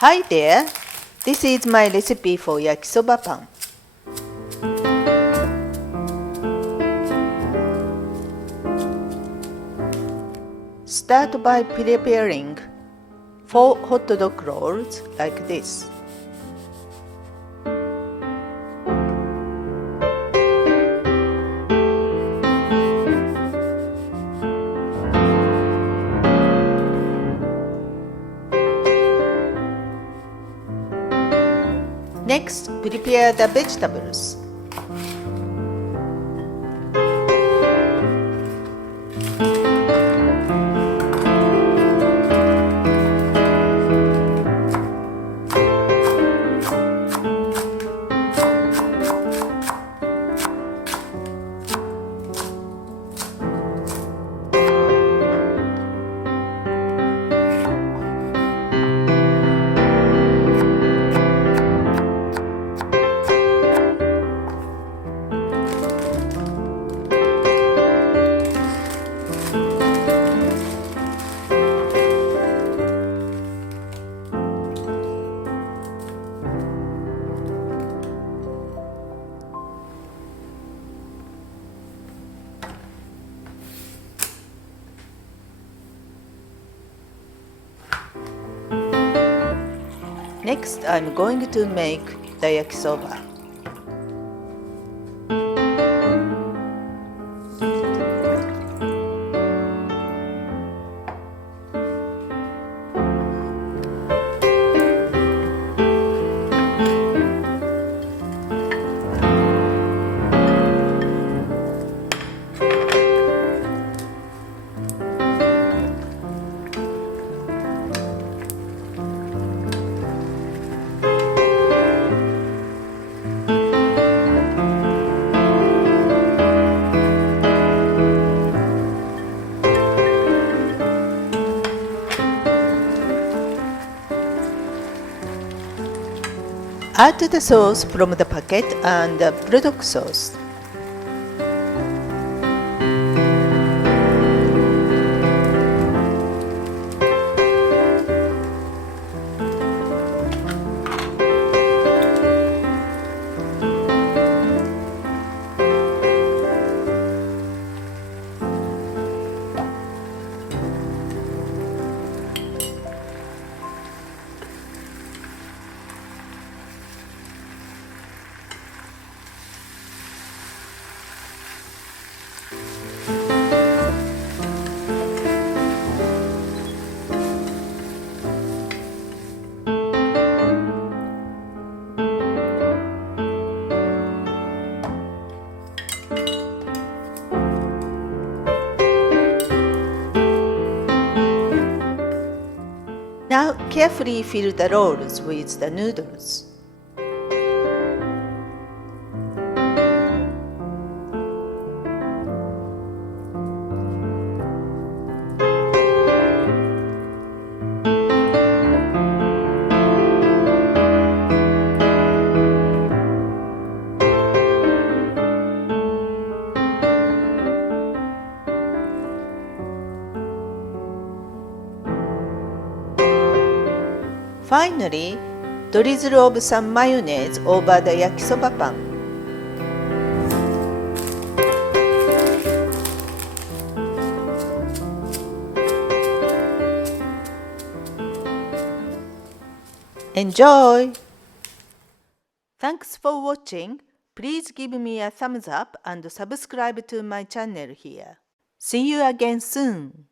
Hi there! This is my recipe for Yakisoba Pan. Start by preparing 4 hot dog rolls like this. Next, prepare the vegetables. Next, I'm going to make the yakisoba. Add the sauce from the packet and the Bulldog sauce. Now carefully fill the rolls with the noodles. Finally, drizzle of some mayonnaise over the yakisoba pan. Enjoy! Thanks for watching. Please give me a thumbs up and subscribe to my channel here. See you again soon.